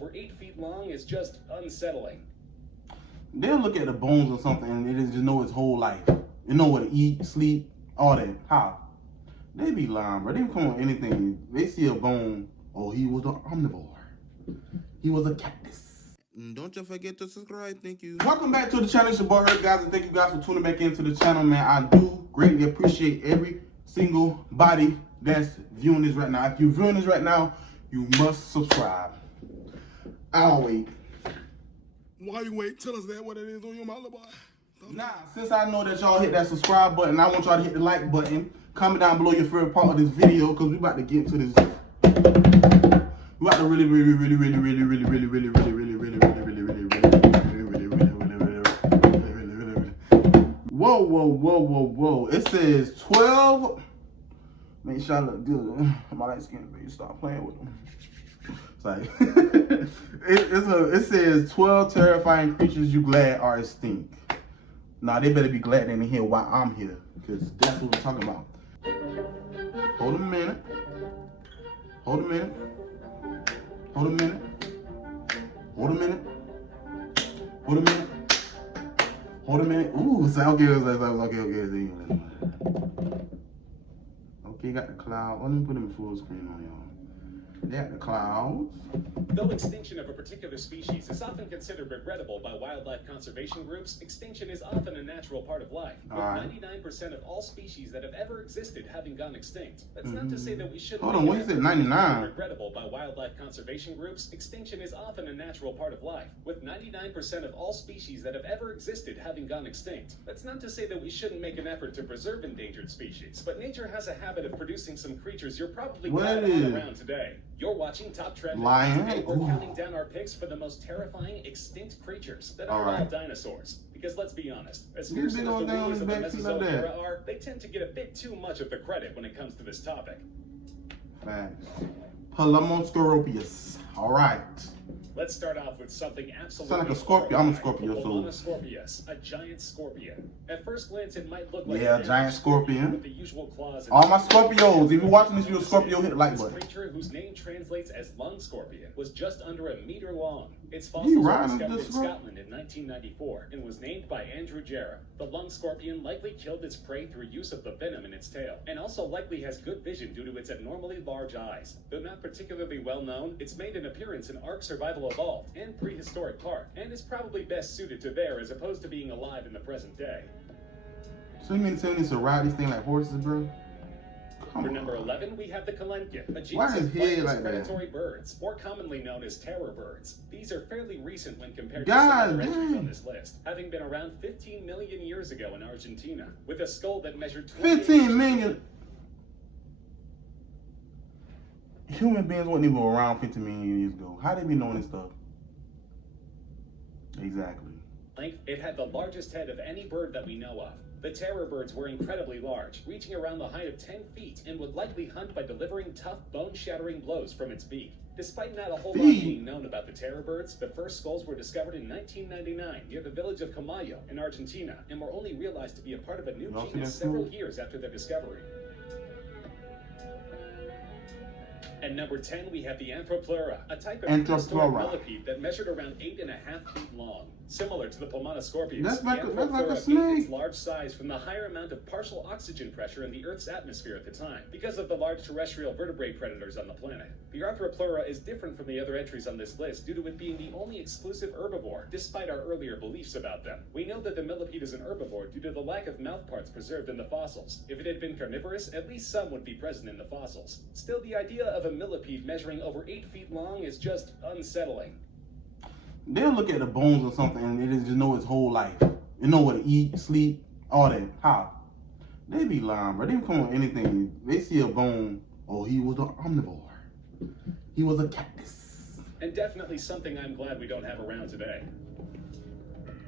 over 8 feet long is just unsettling. They'll look at the bones or something and they just know his whole life. They know what to eat, sleep, all that. How? They be lying, bro. They come on anything. They see a bone. Oh, he was an omnivore. He was a cactus. Don't you forget to subscribe. Thank you. Welcome back to the channel. It's your boy HURK, guys, and thank you guys for tuning back into the channel, man. I do greatly appreciate every single body that's viewing this right now. If you're viewing this right now, you must subscribe. I'll wait. Why you wait? Tell us that what it is on your mouth, boy. Now, since I know that y'all hit that subscribe button, I want y'all to hit the like button. Comment down below your favorite part of this video, because we about to get into this. We about to really whoa. It says 12. Make sure I look good. My light skin, baby, stop playing with them. It's like it says 12 terrifying creatures you glad are extinct. Nah, they better be glad they didn't hear why I'm here, because that's what we're talking about. Hold a minute. Hold a minute. Hold a minute. Hold a minute. Hold a minute. Hold a minute. Ooh, so okay. Okay, got the cloud. Let me put them full screen on y'all. They got the clouds. Though extinction of a particular species is often considered regrettable by wildlife conservation groups, extinction is often a natural part of life, with 99% of all species that have ever existed having gone extinct. That's not to say that we shouldn't. Hold on, what is it? 99. Regrettable by wildlife conservation groups, extinction is often a natural part of life, with 99% of all species that have ever existed having gone extinct. That's not to say that we shouldn't make an effort to preserve endangered species, but nature has a habit of producing some creatures you're probably glad aren't around today. You're watching Top Trend. Lion. Today we're counting down our picks for the most terrifying extinct creatures that are all dinosaurs. Because let's be honest, as fearsome as the rulers of the Mesozoic era are, they tend to get a bit too much of the credit when it comes to this topic. Facts. Palaemonscorpius. All right. Let's start off with something absolutely. Sound like a scorpion. I'm a Scorpio, so. A giant scorpion. At first glance, it might look like a giant scorpion. With the usual claws. All my Scorpios, if you're watching this, you're a Scorpio, hit the like button. This creature, whose name translates as lung scorpion, was just under a meter long. Its fossils were discovered in Scotland in 1994 and was named by Andrew Jarrah. The lung scorpion likely killed its prey through use of the venom in its tail, and also likely has good vision due to its abnormally large eyes. Though not particularly well known, it's made an appearance in Ark Survival Evolved and Prehistoric Park, and is probably best suited to there as opposed to being alive in the present day. So you mean to tell me to ride these things like horses, bro? For number 11, we have the Kalenkin, a genus Why is of he like predatory birds, more commonly known as terror birds. These are fairly recent when compared to God some other entries on this list, having been around 15 million years ago in Argentina, with a skull that measured 15 million. Human beings weren't even around 15 million years ago. How they be knowing this stuff? Exactly. It had the largest head of any bird that we know of. The terror birds were incredibly large, reaching around the height of 10 feet, and would likely hunt by delivering tough, bone-shattering blows from its beak. Despite not a whole lot being known about the terror birds, the first skulls were discovered in 1999 near the village of Comayo in Argentina, and were only realized to be a part of a new genus several years after their discovery. At number 10, we have the Anthropleura, a type of prehistoric millipede that measured around 8.5 feet long. Similar to the Pulmonoscorpius, that's like a snake. Its large size from the higher amount of partial oxygen pressure in the Earth's atmosphere at the time, because of the large terrestrial vertebrate predators on the planet. The Anthropleura is different from the other entries on this list due to it being the only exclusive herbivore, despite our earlier beliefs about them. We know that the millipede is an herbivore due to the lack of mouthparts preserved in the fossils. If it had been carnivorous, at least some would be present in the fossils. Still, the idea of a millipede measuring over 8 feet long is just unsettling. They'll look at the bones or something and they just know his whole life. They know what to eat, sleep, all that. How? They be lying, bro. They come on anything. They see a bone. Oh, he was an omnivore. He was a cactus. And definitely something I'm glad we don't have around today.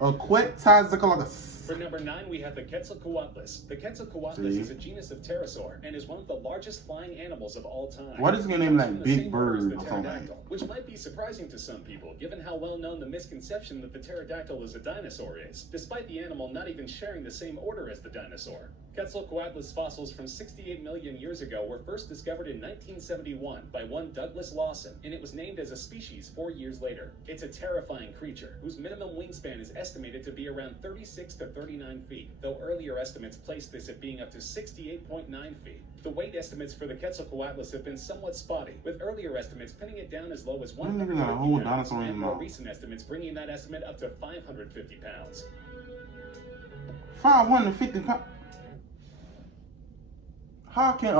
A Quetzalcoatlus. For number 9, we have the Quetzalcoatlus. The Quetzalcoatlus is a genus of pterosaur and is one of the largest flying animals of all time. Why does it name like Big Bird or something? Which might be surprising to some people, given how well known the misconception that the pterodactyl is a dinosaur is, despite the animal not even sharing the same order as the dinosaur. Quetzalcoatlus fossils from 68 million years ago were first discovered in 1971 by one Douglas Lawson, and it was named as a species 4 years later. It's a terrifying creature, whose minimum wingspan is estimated to be around 36 to 39 feet, though earlier estimates placed this at being up to 68.9 feet. The weight estimates for the Quetzalcoatlus have been somewhat spotty, with earlier estimates pinning it down as low as 150 pounds, and more recent estimates bringing that estimate up to 550 pounds. 550 pounds? How can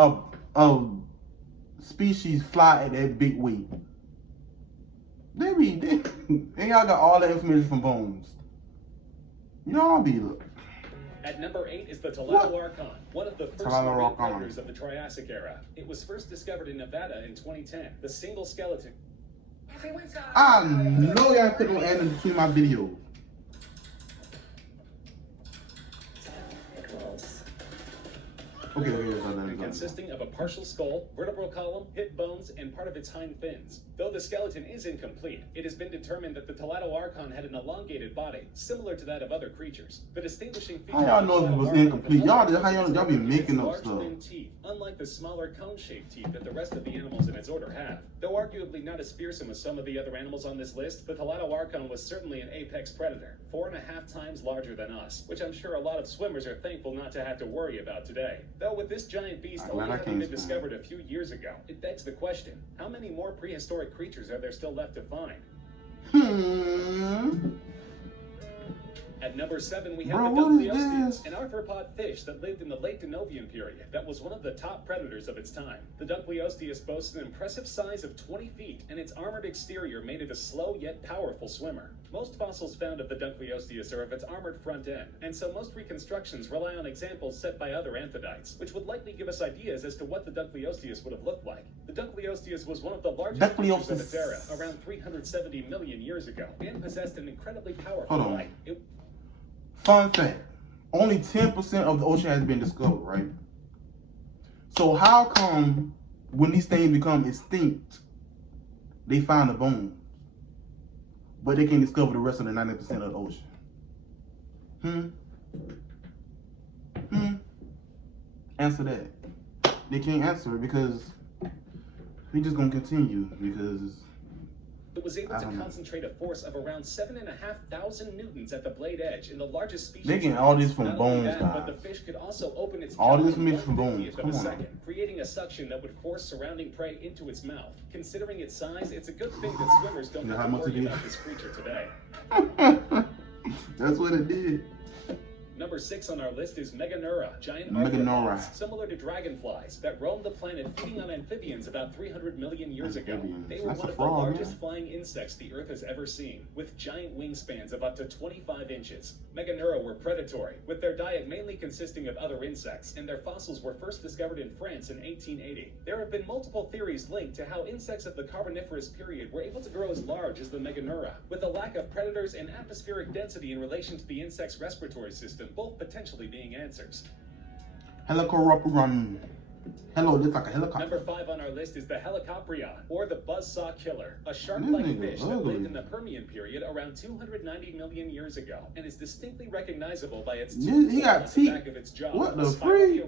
a species fly at that big weight? And y'all got all the information from Bones. Y'all be look. At number 8 is the Tladoarcon, one of the first marine predators of the Triassic era. It was first discovered in Nevada in 2010. The single skeleton. I know y'all put on ads between my videos. Consisting of a partial skull, vertebral column, hip bones, and part of its hind fins. Though the skeleton is incomplete, it has been determined that the Tladoarcon had an elongated body, similar to that of other creatures. The distinguishing feature how y'all know if it was incomplete? Y'all be making up stuff. Thin teeth, unlike the smaller cone-shaped teeth that the rest of the animals in its order have. Though arguably not as fearsome as some of the other animals on this list, the Tladoarcon was certainly an apex predator, 4.5 times larger than us, which I'm sure a lot of swimmers are thankful not to have to worry about today. Though with this giant beast only having been discovered a few years ago, it begs the question, how many more prehistoric creatures are there still left to find? At number 7, we have the Dunkleosteus, an arthropod fish that lived in the late Denovian period that was one of the top predators of its time. The Dunkleosteus boasts an impressive size of 20 feet, and its armored exterior made it a slow yet powerful swimmer. Most fossils found of the Dunkleosteus are of its armored front end, and so most reconstructions rely on examples set by other anthodites, which would likely give us ideas as to what the Dunkleosteus would have looked like. The Dunkleosteus was one of the largest creatures of its era, around 370 million years ago, and possessed an incredibly powerful bite. Fun fact, only 10% of the ocean has been discovered, right? So how come when these things become extinct, they find the bones, but they can't discover the rest of the 90% of the ocean? Answer that. They can't answer it because we just gonna continue because it was able to concentrate a force of around 7,500 newtons at the blade edge in the largest species. They getting all this from bones, guys. But the fish could also open its all jaws this information from bones. Come on. Creating a suction that would force surrounding prey into its mouth. Considering its size, it's a good thing that swimmers don't have to worry about this creature today. That's what it did. Number 6 on our list is Meganeura, giant arthropods, similar to dragonflies, that roamed the planet feeding on amphibians about 300 million years ago. They were one of the largest flying insects the Earth has ever seen, with giant wingspans of up to 25 inches. Meganeura were predatory, with their diet mainly consisting of other insects, and their fossils were first discovered in France in 1880. There have been multiple theories linked to how insects of the Carboniferous period were able to grow as large as the Meganeura, with a lack of predators and atmospheric density in relation to the insect's respiratory system, both potentially being answers. Hello, looks like a helicopter. Number 5 on our list is the Helicoprion, or the buzzsaw killer, a shark-like fish that lived in the Permian period around 290 million years ago, and is distinctly recognizable by its teeth on the back of its jaw. What the freak?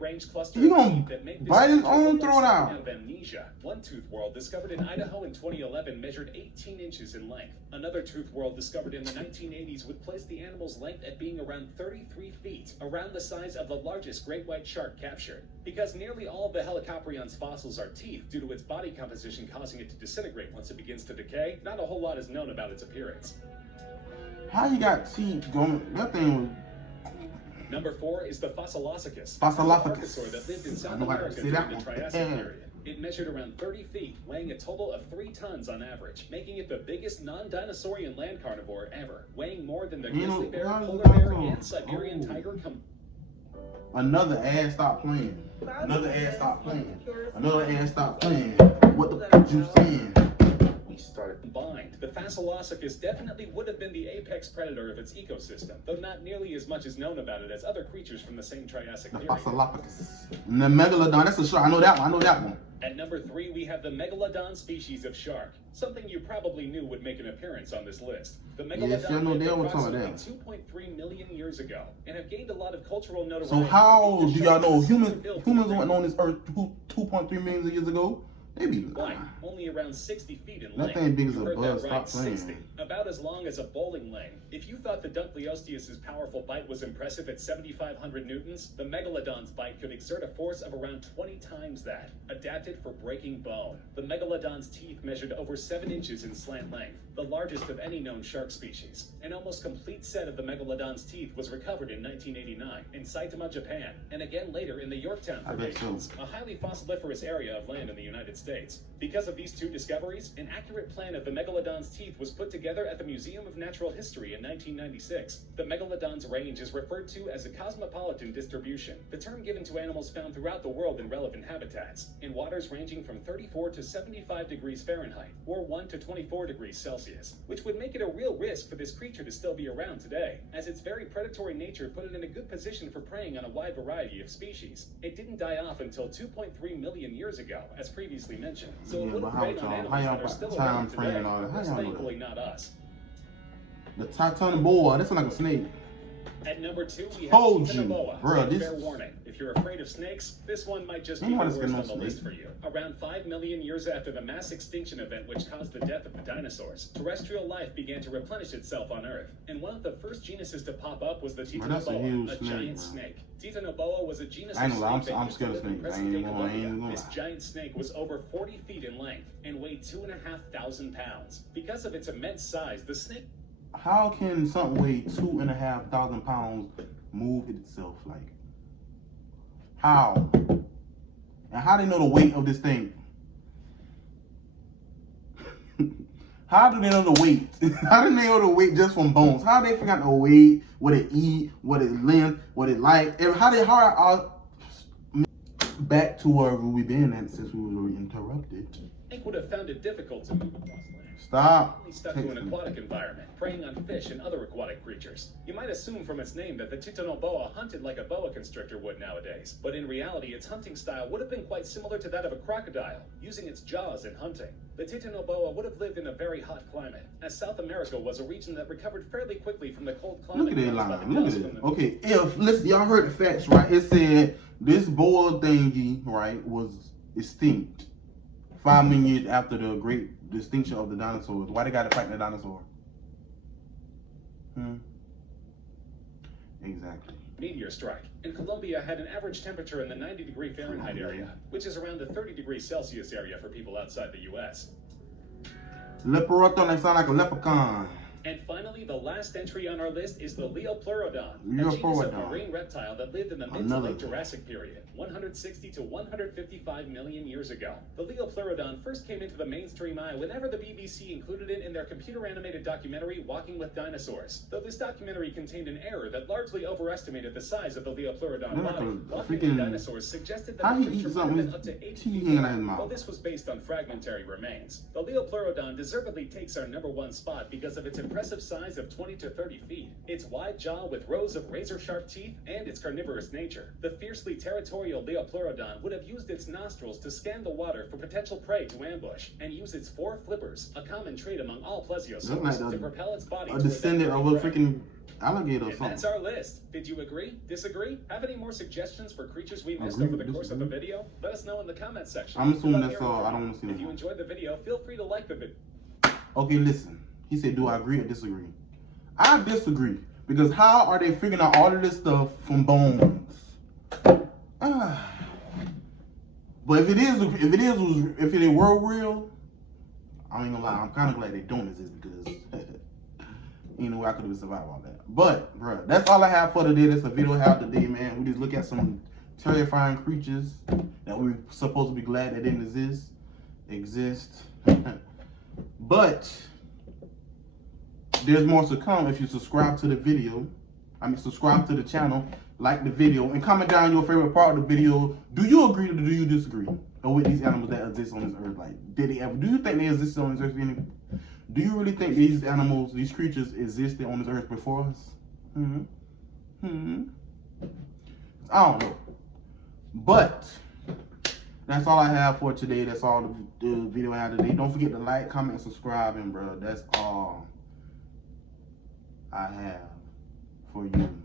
He gonna bite his own throat out. Of amnesia. One tooth whorl discovered in Idaho in 2011 measured 18 inches in length. Another tooth whorl discovered in the 1980s would place the animal's length at being around 33 feet, around the size of the largest great white shark captured. Because nearly all of the Helicoprion's fossils are teeth due to its body composition causing it to disintegrate once it begins to decay, not a whole lot is known about its appearance. How you got teeth going? That thing was... Number 4 is the Fossilopithecus, that lived in South America during the Triassic period. It measured around 30 feet, weighing a total of 3 tons on average, making it the biggest non-dinosaurian land carnivore ever, weighing more than the grizzly bear, polar bear, and Siberian tiger Another ad stop playing. Another ad stop playing. Another ad stop playing. What the fuck you saying? me start. Combined, the Phaseolosicus definitely would have been the apex predator of its ecosystem, though not nearly as much is known about it as other creatures from the same Triassic The period. Phaseolopithecus. And the Megalodon, that's a shark. I know that one. At number 3, we have the Megalodon species of shark, something you probably knew would make an appearance on this list. The Megalodon lived approximately 2.3 million years ago and have gained a lot of cultural notoriety. So how do y'all know humans went on this earth 2.3 million years ago? They be lying. Only around 60 feet in that length. thing big as You a heard buzz. that right, Stop playing. 60. About as long as a bowling lane. If you thought the Dunkleosteus' powerful bite was impressive at 7,500 newtons, the Megalodon's bite could exert a force of around 20 times that, adapted for breaking bone. The Megalodon's teeth measured over 7 inches in slant length, the largest of any known shark species. An almost complete set of the Megalodon's teeth was recovered in 1989 in Saitama, Japan, and again later in the Yorktown Formations, a highly fossiliferous area of land in the United States. Because of these two discoveries, an accurate plan of the Megalodon's teeth was put together at the Museum of Natural History in 1996. The Megalodon's range is referred to as a cosmopolitan distribution, the term given to animals found throughout the world in relevant habitats, in waters ranging from 34 to 75 degrees Fahrenheit, or 1 to 24 degrees Celsius, which would make it a real risk for this creature to still be around today, as its very predatory nature put it in a good position for preying on a wide variety of species. It didn't die off until 2.3 million years ago, as preyed mentioned, so it would have preyed on animals that are still around today. That's thankfully not us. The Titanoboa, that's like a snake. At number 2, we have Told you, Titanoboa. bro, this- Fair warning, if you're afraid of snakes, this one might just be the Ain't worst nobody on scared the no list for snake. you. Around 5 million years after the mass extinction event which caused the death of the dinosaurs, terrestrial life began to replenish itself on Earth, and one of the first genuses to pop up was the Man, that's a huge Titanoboa, a snake, giant man. snake. Titanoboa was a genus I ain't of gonna lie, snake I'm that scared of used to live in snakes. I present-day ain't gonna Colombia. lie. This giant snake was over 40 feet in length and weighed 2,500 pounds. Because of its immense size, the snake How can something weigh 2,500 pounds move itself? Like, how? And how do they know the weight of this thing? How do they know the weight? How do they know the weight just from bones? How do they figure out the weight, what it eat, what it length, what it like? Back to where we been at since we were interrupted. would have found it difficult to move across land. Stop. Only stuck to an aquatic environment, preying on fish and other aquatic creatures. You might assume from its name that the Titanoboa hunted like a boa constrictor would nowadays, but in reality its hunting style would have been quite similar to that of a crocodile, using its jaws in hunting. The Titanoboa would have lived in a very hot climate, as South America was a region that recovered fairly quickly from the cold climate. Look at that caused by line. the Look dust at from it. the- Okay, if listen, y'all heard the facts, right? It said this boa thingy, right, was extinct 5 million years after the great extinction of the dinosaurs. Why they got to fight the dinosaur? Exactly. Meteor strike. And Colombia had an average temperature in the 90-degree Fahrenheit area, which is around the 30-degree Celsius area for people outside the U.S. Leporotto, they sound like a leprechaun. And finally, the last entry on our list is the Leopleurodon, a genus of Leopleurodon. marine reptile that lived in the mid to Another. late Jurassic period, 160 to 155 million years ago. The Leopleurodon first came into the mainstream eye whenever the BBC included it in their computer-animated documentary Walking with Dinosaurs. Though this documentary contained an error that largely overestimated the size of the Leopleurodon They're like body, a Walking freaking- with Dinosaurs suggested that How the he creature eat might have something been with up to 8 teeth feet hanging out long, his mouth? though this was based on fragmentary remains. The Leopleurodon deservedly takes our #1 spot because of its impressive size of 20 to 30 feet, its wide jaw with rows of razor-sharp teeth, and its carnivorous nature. The fiercely territorial Leopleurodon would have used its nostrils to scan the water for potential prey to ambush, and use its 4 flippers, a common trait among all plesiosaurs, That's like to propel its body a toward descendant that of a prey. freaking alligator or And something. that's our list. Did you agree? Disagree? Have any more suggestions for creatures we missed Agree, over the course of the disagree. video? Let us know in the comment section. I'm assuming We love that's hearing all. from I don't you. wanna see If that. you enjoyed the video, feel free to like the video. Okay, listen. He said, do I agree or disagree? I disagree. Because how are they figuring out all of this stuff from bones? But if it were real, I ain't gonna lie, I'm kind of glad they don't exist because you know I could have survived all that. But bruh, that's all I have for today. That's the video I have today, man. We just look at some terrifying creatures that we're supposed to be glad they didn't exist. But there's more to come if you subscribe to the video. Subscribe to the channel, like the video, and comment down your favorite part of the video. Do you agree or do you disagree? or with these animals that exist on this earth? Like, did they ever? Do you think they existed on this earth? Do you really think these animals, these creatures, existed on this earth before us? I don't know. But that's all I have for today. That's all the video I have today. Don't forget to like, comment, subscribe, and bro, that's all I have for you.